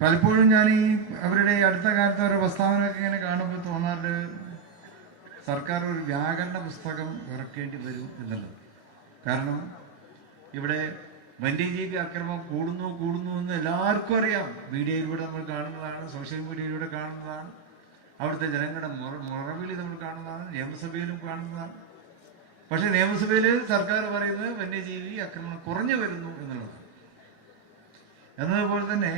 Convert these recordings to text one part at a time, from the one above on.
പലപ്പോഴും ഞാൻ ഈ അവരുടെ അടുത്ത കാലത്ത് അവരുടെ പ്രസ്താവനയൊക്കെ ഇങ്ങനെ കാണുമ്പോൾ തോന്നാറുണ്ട് സർക്കാർ ഒരു വ്യാകരണ പുസ്തകം ഇറക്കേണ്ടി വരും എന്നുള്ളത്. കാരണം ഇവിടെ വന്യജീവി അക്രമം കൂടുന്നു കൂടുന്നു എന്ന് എല്ലാവർക്കും അറിയാം. മീഡിയയിലൂടെ നമ്മൾ കാണുന്നതാണ് സോഷ്യൽ മീഡിയയിലൂടെ കാണുന്നതാണ് അവിടുത്തെ ജനങ്ങളുടെ മുറ മുറവിളി നമ്മൾ കാണുന്നതാണ് നിയമസഭയിലും കാണുന്നതാണ്. പക്ഷെ നിയമസഭയിൽ സർക്കാർ പറയുന്നത് വന്യജീവി ആക്രമണം കുറഞ്ഞു വരുന്നു എന്നുള്ളത് എന്നതുപോലെ തന്നെ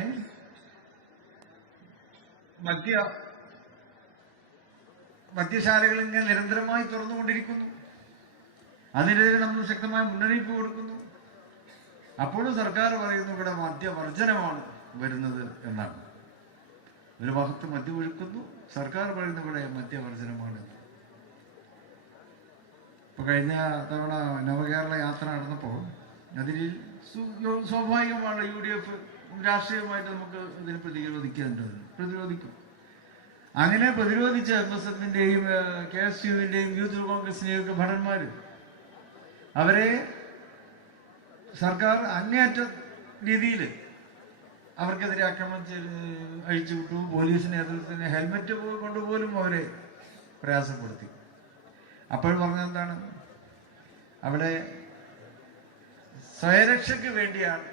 മദ്യ മദ്യശാലകൾ ഇങ്ങനെ നിരന്തരമായി തുറന്നുകൊണ്ടിരിക്കുന്നു. അതിനെതിരെ നമ്മൾ ശക്തമായ മുന്നറിയിപ്പ് കൊടുക്കുന്നു. അപ്പോഴും സർക്കാർ പറയുന്നു ഇവിടെ മദ്യവർജനമാണ് വരുന്നത് എന്നാണ്. ഒരു ഭാഗത്ത് മദ്യം ഒഴുക്കുന്നു സർക്കാർ പറയുന്നു ഇവിടെ മദ്യവർജനമാണ്. ഇപ്പൊ കഴിഞ്ഞ തവണ നവകേരള യാത്ര നടന്നപ്പോൾ അതിൽ സ്വാഭാവികമാണ് യു ഡി എഫ് രാഷ്ട്രീയമായിട്ട് നമുക്ക് ഇതിനെ പ്രതിരോധിക്കേണ്ടത് പ്രതിരോധിക്കും. അങ്ങനെ പ്രതിരോധിച്ച എം എസ് എഫിന്റെയും കെ എസ് യുവിന്റെയും യൂത്ത് കോൺഗ്രസിന്റെയും ഒക്കെ ഭടന്മാര് അവരെ സർക്കാർ അങ്ങേയറ്റ രീതിയിൽ അവർക്കെതിരെ ആക്രമണം അഴിച്ചുവിട്ടു. പോലീസ് നേതൃത്വത്തിന് ഹെൽമറ്റ് കൊണ്ടുപോലും അവരെ പ്രയാസപ്പെടുത്തി. അപ്പോൾ പറഞ്ഞെന്താണ് അവിടെ സ്വയരക്ഷയ്ക്ക് വേണ്ടിയാണ്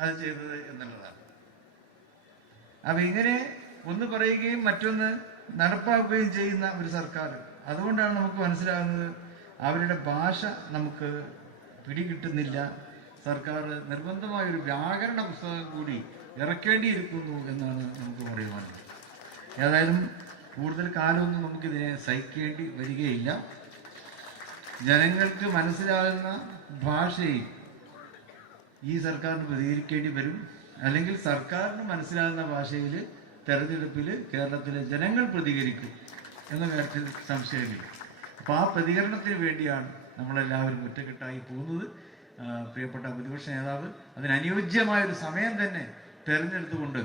അത് ചെയ്തത് എന്നുള്ളതാണ്. അപ്പൊ ഇങ്ങനെ ഒന്ന് പറയുകയും മറ്റൊന്ന് നടപ്പാക്കുകയും ചെയ്യുന്ന ഒരു സർക്കാർ. അതുകൊണ്ടാണ് നമുക്ക് മനസ്സിലാകുന്നത് അവരുടെ ഭാഷ നമുക്ക് പിടികിട്ടുന്നില്ല. സർക്കാർ നിർബന്ധമായ ഒരു വ്യാകരണ പുസ്തകം കൂടി ഇറക്കേണ്ടിയിരിക്കുന്നു എന്നാണ് നമുക്ക് പറയുവാനുള്ളത് ഏതായാലും കൂടുതൽ കാലമൊന്നും നമുക്കിതിനെ സഹിക്കേണ്ടി വരികയില്ല. ജനങ്ങൾക്ക് മനസ്സിലാകുന്ന ഭാഷയിൽ ഈ സർക്കാരിന് പ്രതികരിക്കേണ്ടി വരും. അല്ലെങ്കിൽ സർക്കാരിന് മനസ്സിലാകുന്ന ഭാഷയിൽ തെരഞ്ഞെടുപ്പിൽ കേരളത്തിലെ ജനങ്ങൾ പ്രതികരിക്കും എന്ന കാര്യത്തിൽ സംശയമില്ല. അപ്പോൾ ആ പ്രതികരണത്തിന് വേണ്ടിയാണ് നമ്മളെല്ലാവരും ഒറ്റക്കെട്ടായി പോകുന്നത്. പ്രിയപ്പെട്ട പ്രതിപക്ഷ നേതാവ് അതിനനുയോജ്യമായ ഒരു സമയം തന്നെ തെരഞ്ഞെടുത്തുകൊണ്ട്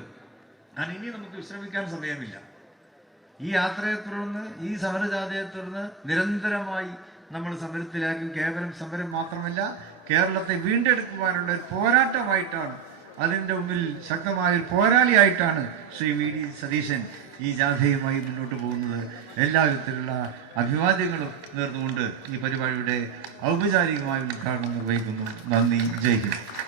കാരണം ഇനി നമുക്ക് വിശ്രമിക്കാൻ സമയമില്ല. ഈ യാത്രയെ തുടർന്ന് ഈ സമരജാഥയെ തുടർന്ന് നിരന്തരമായി നമ്മൾ സമരത്തിലാക്കും കേവലം സമരം മാത്രമല്ല കേരളത്തെ വീണ്ടെടുക്കുവാനുള്ള ഒരു പോരാട്ടമായിട്ടാണ് അതിന്റെ മുമ്പിൽ ശക്തമായ ഒരു പോരാളിയായിട്ടാണ് ശ്രീ വി ഡി സതീശൻ ഈ ജാഥയുമായി മുന്നോട്ട് പോകുന്നത്. എല്ലാ വിധത്തിലുള്ള അഭിവാദ്യങ്ങളും നേർന്നുകൊണ്ട് ഈ പരിപാടിയുടെ ഔപചാരികമായ ഉദ്ഘാടനം നിർവഹിക്കുന്നു. നന്ദി. ജയ് ഹിന്ദ്.